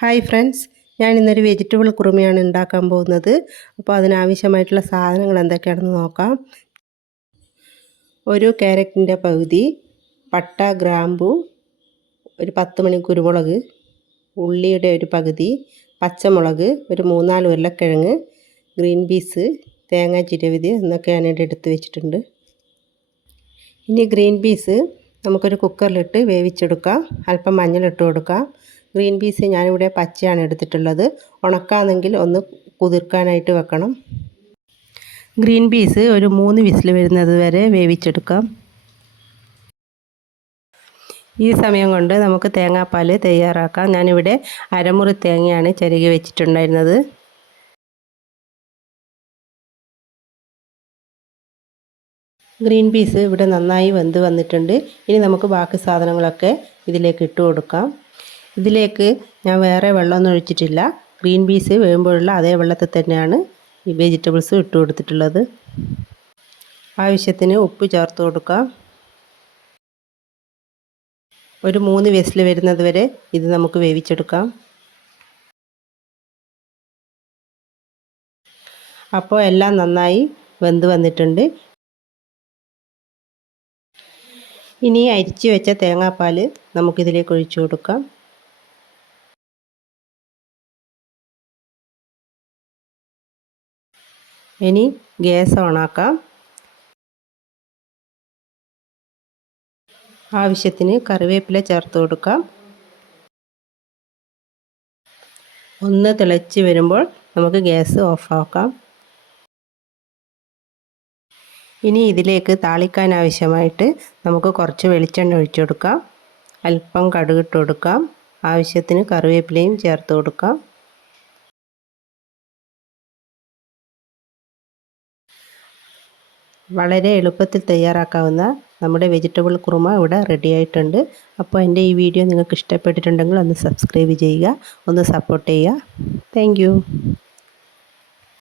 Hi friends, ഞാൻ ഇന്നൊരു vegetable കുറുമയാണ് ഉണ്ടാക്കാൻ പോകുന്നത്. അപ്പോൾ അതിനാവശ്യമായിട്ടുള്ള സാധനങ്ങൾ എന്തൊക്കെയാണെന്ന് നോക്കാം. ഒരു ക്യാരറ്റിൻ്റെ പകുതി, പട്ട, ഗ്രാമ്പു, ഒരു 10 മണി കുരുമുളക്, ഉള്ളിയുടെ ഒരു പകുതി, പച്ചമുളക്, ഒരു 3-4 ഉരുളക്കിഴങ്ങ്, ഗ്രീൻ പീസ്, തേങ്ങ ചിരവിത് എന്നൊക്കെ ഞാനിവിടെ എടുത്ത് വെച്ചിട്ടുണ്ട്. ഇനി ഗ്രീൻ പീസ് നമുക്കൊരു കുക്കറിലിട്ട് വേവിച്ചെടുക്കാം. അല്പം മഞ്ഞളിട്ട് കൊടുക്കാം. ഗ്രീൻ പീസ് ഞാനിവിടെ പച്ചയാണ് എടുത്തിട്ടുള്ളത്. ഉണക്കാണെങ്കിൽ ഒന്ന് കുതിർക്കാനായിട്ട് വെക്കണം. ഗ്രീൻ പീസ് ഒരു 3 വിസിൽ വരുന്നത് വരെ വേവിച്ചെടുക്കാം. ഈ സമയം കൊണ്ട് നമുക്ക് തേങ്ങാപ്പാൽ തയ്യാറാക്കാം. ഞാനിവിടെ അരമുറി തേങ്ങയാണ് ചിരകി വെച്ചിട്ടുണ്ടായിരുന്നത്. ഗ്രീൻ പീസ് ഇവിടെ നന്നായി വെന്ത് വന്നിട്ടുണ്ട്. ഇനി നമുക്ക് ബാക്കി സാധനങ്ങളൊക്കെ ഇതിലേക്ക് ഇട്ട് കൊടുക്കാം. ഇതിലേക്ക് ഞാൻ വേറെ വെള്ളമൊന്നും ഒഴിച്ചിട്ടില്ല. ഗ്രീൻ പീസ് വേകുമ്പോഴുള്ള അതേ വെള്ളത്തിൽ തന്നെയാണ് ഈ വെജിറ്റബിൾസ് ഇട്ട് കൊടുത്തിട്ടുള്ളത്. ആവശ്യത്തിന് ഉപ്പ് ചേർത്ത് കൊടുക്കാം. ഒരു 3 വിസിൽ വരുന്നത് വരെ ഇത് നമുക്ക് വേവിച്ചെടുക്കാം. അപ്പോൾ എല്ലാം നന്നായി വെന്ത് വന്നിട്ടുണ്ട്. ഇനി അരിച്ച് വെച്ച തേങ്ങാപ്പാൽ നമുക്കിതിലേക്ക് ഒഴിച്ചു കൊടുക്കാം. ഇനി ഗ്യാസ് ഓണാക്കാം. ആവശ്യത്തിന് കറിവേപ്പില ചേർത്ത് കൊടുക്കാം. ഒന്ന് തിളച്ച് വരുമ്പോൾ നമുക്ക് ഗ്യാസ് ഓഫാക്കാം. ഇനി ഇതിലേക്ക് താളിക്കാൻ ആവശ്യമായിട്ട് നമുക്ക് കുറച്ച് വെളിച്ചെണ്ണ ഒഴിച്ചു കൊടുക്കാം. അല്പം കടുകിട്ട് കൊടുക്കാം. ആവശ്യത്തിന് കറിവേപ്പിലയും ചേർത്ത് കൊടുക്കാം. വളരെ എളുപ്പത്തിൽ തയ്യാറാക്കാവുന്ന നമ്മുടെ വെജിറ്റബിൾ കുറുമ ഇവിടെ റെഡി ആയിട്ടുണ്ട്. അപ്പോൾ എൻ്റെ ഈ വീഡിയോ നിങ്ങൾക്ക് ഇഷ്ടപ്പെട്ടിട്ടുണ്ടെങ്കിൽ ഒന്ന് സബ്സ്ക്രൈബ് ചെയ്യുക, ഒന്ന് സപ്പോർട്ട് ചെയ്യുക. താങ്ക്